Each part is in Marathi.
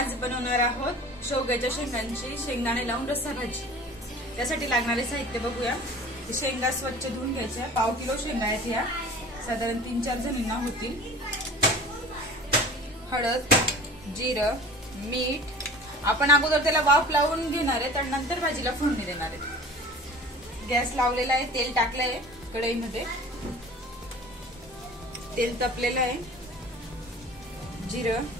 आज बनवणार आहोत शेवग्याच्या शेंगांची शेंगदाणे लावून रस्सा भाजी। त्यासाठी लागणारे साहित्य बघूया। शेंगा स्वच्छ धुवून घ्यायच्या, पाव किलो शेंगा आहेत या, साधारण 3-4 जणींना होतील। हळद, जिरं, मीठ आपण अगोदर त्याला वाफ लावून घेणार आहे, त्यानंतर भाजीला फोडणी देणार आहे। गॅस लावलेला आहे, तेल टाकलंय कढईमध्ये, तेल तपलेलं आहे। जिरं,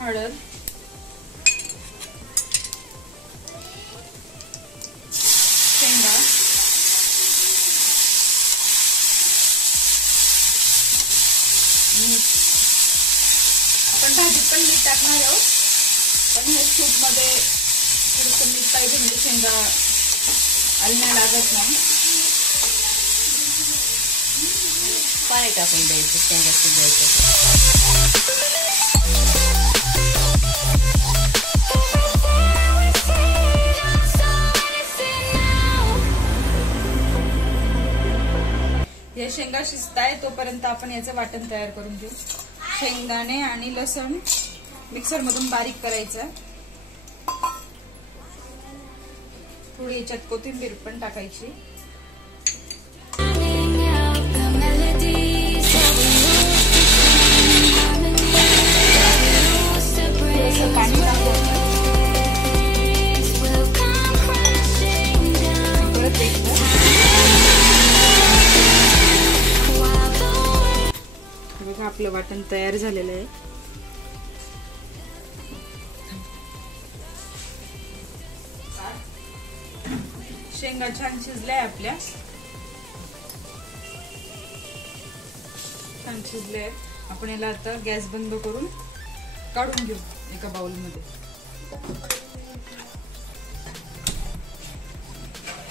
हळद, शेंगा, मीठ। आपण भाजीत पण मीठ टाकणार आहोत, पण हे सूप मध्ये थोडंसं मीठ पाहिजे म्हणजे शेंगा अलण्या लागत नाही। पाणी टाकून द्यायचं शेंगा शिजायचं। हे शेंगा शिजताय तोपर्यंत आपण याचं वाटण तयार करून घेऊ। शेंगदाणे आणि लसूण मिक्सर मधून बारीक करायचं। थोडी याच्यात कोथिंबीर पण टाकायची। पाणी टाकून परत एकदा बघा आपलं वाटण तयार झालेलं आहे। शेंगा छान शिजल्या आपल्या, छान शिजले। आपण याला आता गॅस बंद करून काढून घेऊ एका बाउल मध्ये।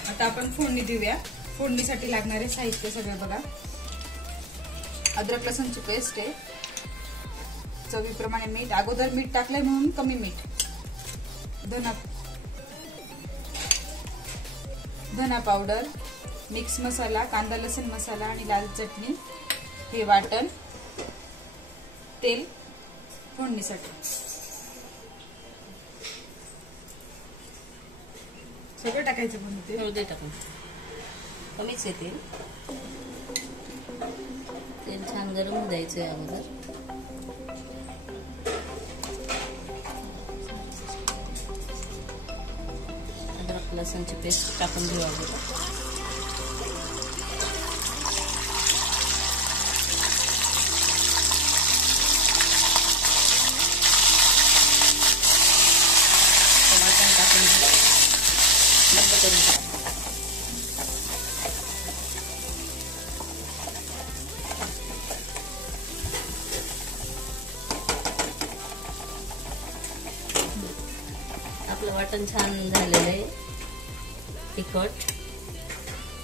आता आपण फोडणी देऊया। फोडणीसाठी लागणारे साहित्य सगळे बघा। अद्रक लसूणची पेस्ट आहे, चवीप्रमाणे मीठ, अगोदर मीठ टाकलंय म्हणून कमी मीठ, धना पावडर, मिक्स मसाला, कांदा लसूण मसाला आणि लाल चटणी, हे वाटण, तेल फोडणीसाठी। सगळं टाकायचं पण ते टाकून कमीच आहे तेल। तेल छान गरम होऊ द्यायचं अगोदर। अद्रक लसूणची पेस्ट टाकून घेऊ अगोदर। आपलं वाटण छान झालेलं आहे। तिखट,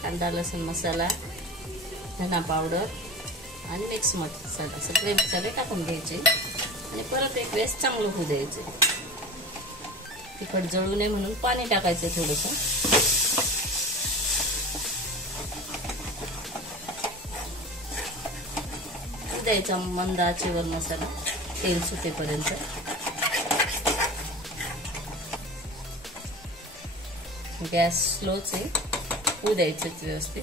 कांदा लसूण मसाला, धना पावडर आणि मिक्स मसाला सगळे मसाले टाकून घ्यायचे आणि परत एक वेळेस चांगलं होऊ द्यायचे। तिखट जळू नये म्हणून पाणी टाकायचं थोडंसं। द्यायचा मंद आचेवर मसाला तेल सुटेपर्यंत। गॅस स्लोच आहे, होऊ द्यायचं व्यवस्थित।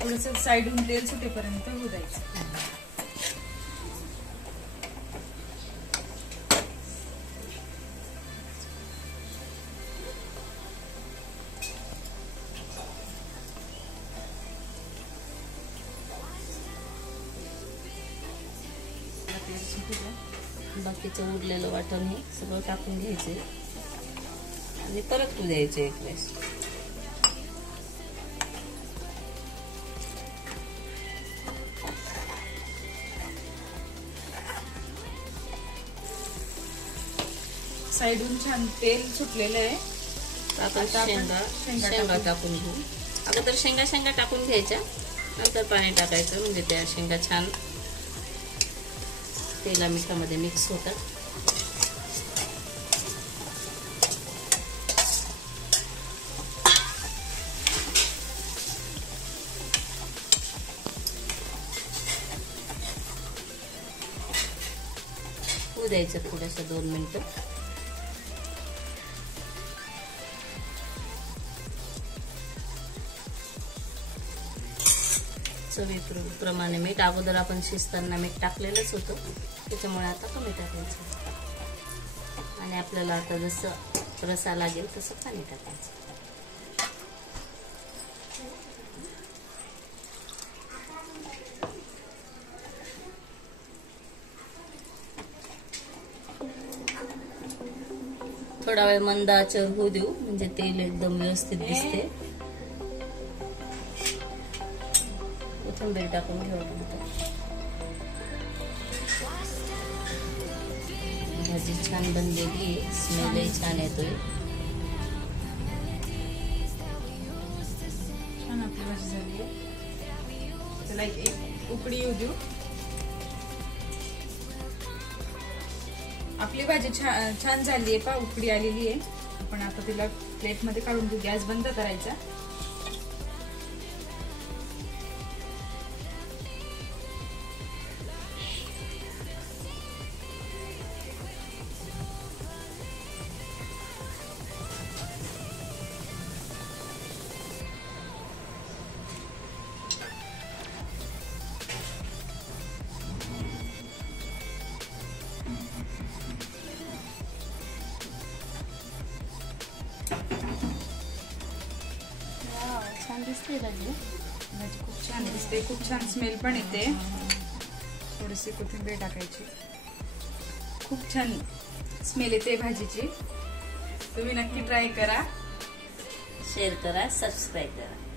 थोडंसं साईडून तेल सुटेपर्यंत होऊ द्यायचं। बाकीचं उरलेलं वाटण हे सगळं टाकून घ्यायचे आणि परत तू द्यायचे एक वेळेस। साईडून छान तेल सुटलेलं आहे। आता शेंगा टाकून घेऊ। अगोदर शेंगा टाकून घ्यायच्या, नंतर पाणी टाकायचं म्हणजे त्या शेंगा छान तेला मिठामध्ये मिक्स होतात। द्यायचं थोडंसं 2 मिनिटं. चवीप्रमाणे मीठ. अगोदर आपण शिजताना मीठ टाकलेलंच होतं, त्याच्यामुळे आता कमी टाकायचं. आणि आपल्याला आता जसं रसा लागेल तसं पाणी टाकायचं. थोडा वेळ मंद आचेवर होऊ देऊ, म्हणजे तेल एकदम व्यवस्थित दिसते. कोथिंबीर टाकून घेऊ. भाजी छान बनलेली, स्मेलही छान येतोय. छान आपली भाजी झाली आहे. त्याला एक उकडी येऊ देऊ. आपली भाजी छान झाली आहे पा, उकडी आलेली आहे. आपण आता तिला प्लेट मध्ये काढून घेऊ. गॅस बंद करायचा. छान दिसते भाजी. भाजी खूप छान दिसते, खूप छान स्मेल पण येते. थोडीशी कोथिंबीर टाकायची. खूप छान स्मेल येते भाजीची. तुम्ही नक्की ट्राय करा, शेअर करा, सबस्क्राईब करा.